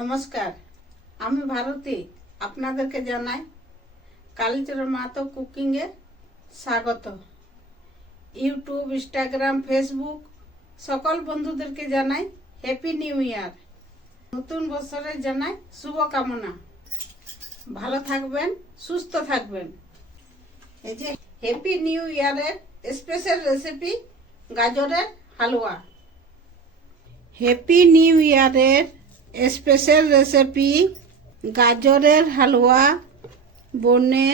নমস্কার, আমি ভারতী। আপনাদেরকে জানাই কালীচরণ মাহাতো কুকিংয়ে স্বাগত। ইউটিউব, ইনস্টাগ্রাম, ফেসবুক সকল বন্ধুদেরকে জানাই হ্যাপি নিউ ইয়ার। নতুন বছরে জানাই শুভকামনা। ভালো থাকবেন, সুস্থ থাকবেন। এই যে হ্যাপি নিউ ইয়ারের স্পেশাল রেসিপি গাজরের হালুয়া। হ্যাপি নিউ ইয়ারের স্পেশাল রেসিপি গাজরের হালুয়া বনে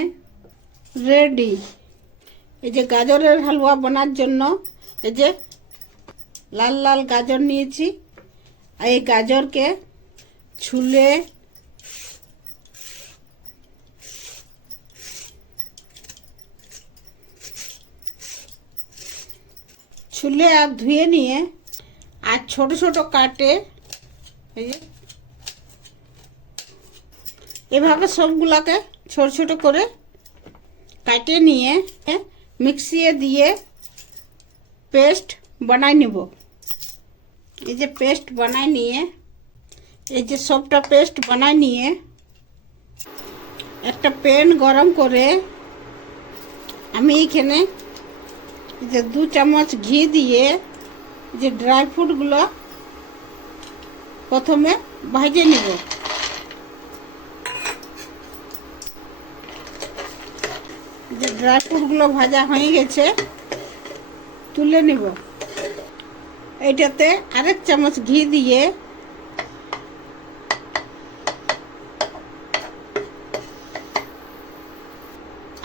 রেডি। এই যে গাজরের হালুয়া বানার জন্য এই যে লাল লাল গাজর নিয়েছি। এই গাজরকে ছুলে আর ধুয়ে নিয়ে আর ছোট ছোট কাটে এই যে এভাবে সবগুলাকে ছোট ছোট করে কাটে নিয়ে মিক্সিয়ে দিয়ে পেস্ট বানাই নেব। এই যে পেস্ট বানাই নিয়ে এই যে সবটা পেস্ট বানাই নিয়ে একটা প্যান গরম করে আমি এখানে যে 2 চামচ ঘি দিয়ে যে ড্রাই ফ্রুটগুলো প্রথমে ভেজে নেব। যে ড্রাই ফ্রুটগুলো ভাজা হয়ে গেছে তুলে নিব। এইটাতে আরেক চামচ ঘি দিয়ে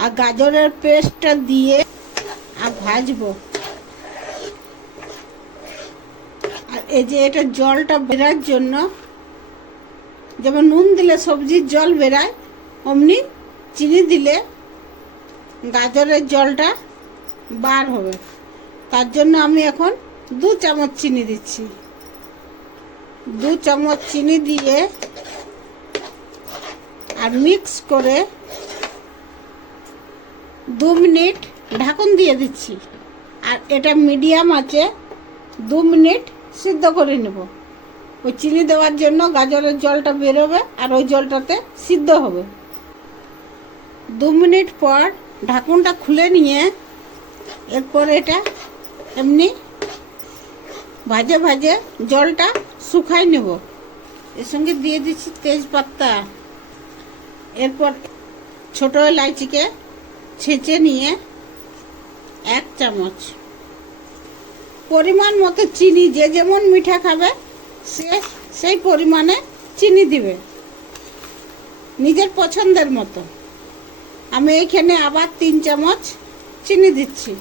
আর গাজরের পেস্টটা দিয়ে আর ভাজবো। আর এই যে এটা জলটা বেরার জন্য, যেমন নুন দিলে সবজির জল বেরায়, অমনি চিনি দিলে গাজরের জলটা বার হবে। তার জন্য আমি এখন 2 চামচ চিনি দিচ্ছি। 2 চামচ চিনি দিয়ে আর মিক্স করে 2 মিনিট ঢাকন দিয়ে দিচ্ছি। আর এটা মিডিয়াম আছে 2 মিনিট সিদ্ধ করে নেব। ওই চিনি দেওয়ার জন্য গাজরের জলটা বেরোবে আর ওই জলটাতে সিদ্ধ হবে। 2 মিনিট পর ঢাকনটা খুলে নিয়ে এরপর এটা এমনি ভাজে ভাজে জলটা শুকাই নেব। এর সঙ্গে দিয়ে দিচ্ছি তেজপাতা। এরপর ছোট এলাচিকে ছেঁচে নিয়ে 1 চামচ, পরিমাণ মতো চিনি, যে যেমন মিঠা খাবে সে সেই পরিমাণে চিনি দিবে, নিজের পছন্দের মতো। আমি এখানে আবার 3 চামচ চিনি দিচ্ছি।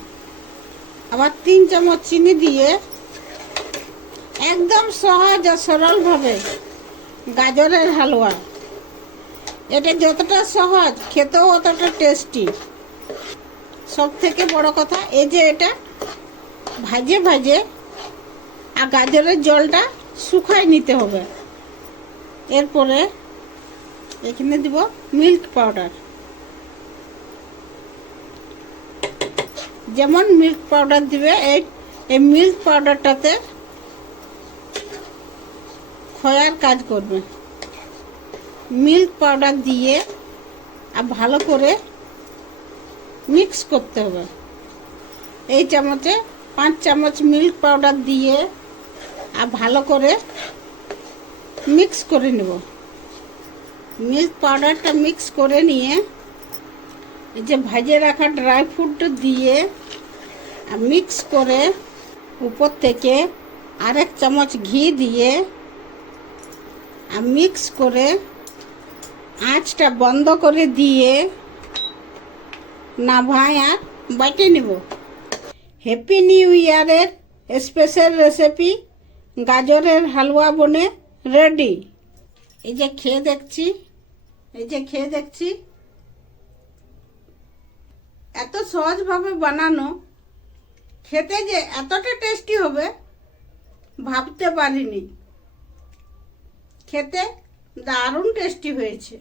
আবার 3 চামচ চিনি দিয়ে একদম সহজ আর সরলভাবে গাজরের হালুয়া। এটা যতটা সহজ খেতেও অতটা টেস্টি। সব থেকে বড় কথা এই যে এটা ভাজে ভাজে আর গাজরের জলটা শুকাই নিতে হবে। এরপরে এখানে দিব মিল্ক পাউডার। যেমন মিল্ক পাউডার দিবে এই মিল্ক পাউডারটাতে খয়ার কাজ করবে। মিল্ক পাউডার দিয়ে আর ভালো করে মিক্স করতে হবে। এই চামচে 5 চামচ মিল্ক পাউডার দিয়ে আর ভালো করে মিক্স করে নেব। মিল্ক পাউডারটা মিক্স করে নিয়ে এই যে ভাজে রাখা ড্রাই ফ্রুটটা দিয়ে আর মিক্স করে উপর থেকে আরেক চামচ ঘি দিয়ে আর মিক্স করে আঁচটা বন্ধ করে দিয়ে নামাই আর বাটে নেব। হ্যাপি নিউ ইয়ারের স্পেশাল রেসিপি গাজরের হালুয়া বনে রেডি। এই যে খেয়ে দেখছি এত সহজভাবে বানানো, খেতে যে এতটা টেস্টি হবে ভাবতে পারিনি। খেতে দারুণ টেস্টি হয়েছে।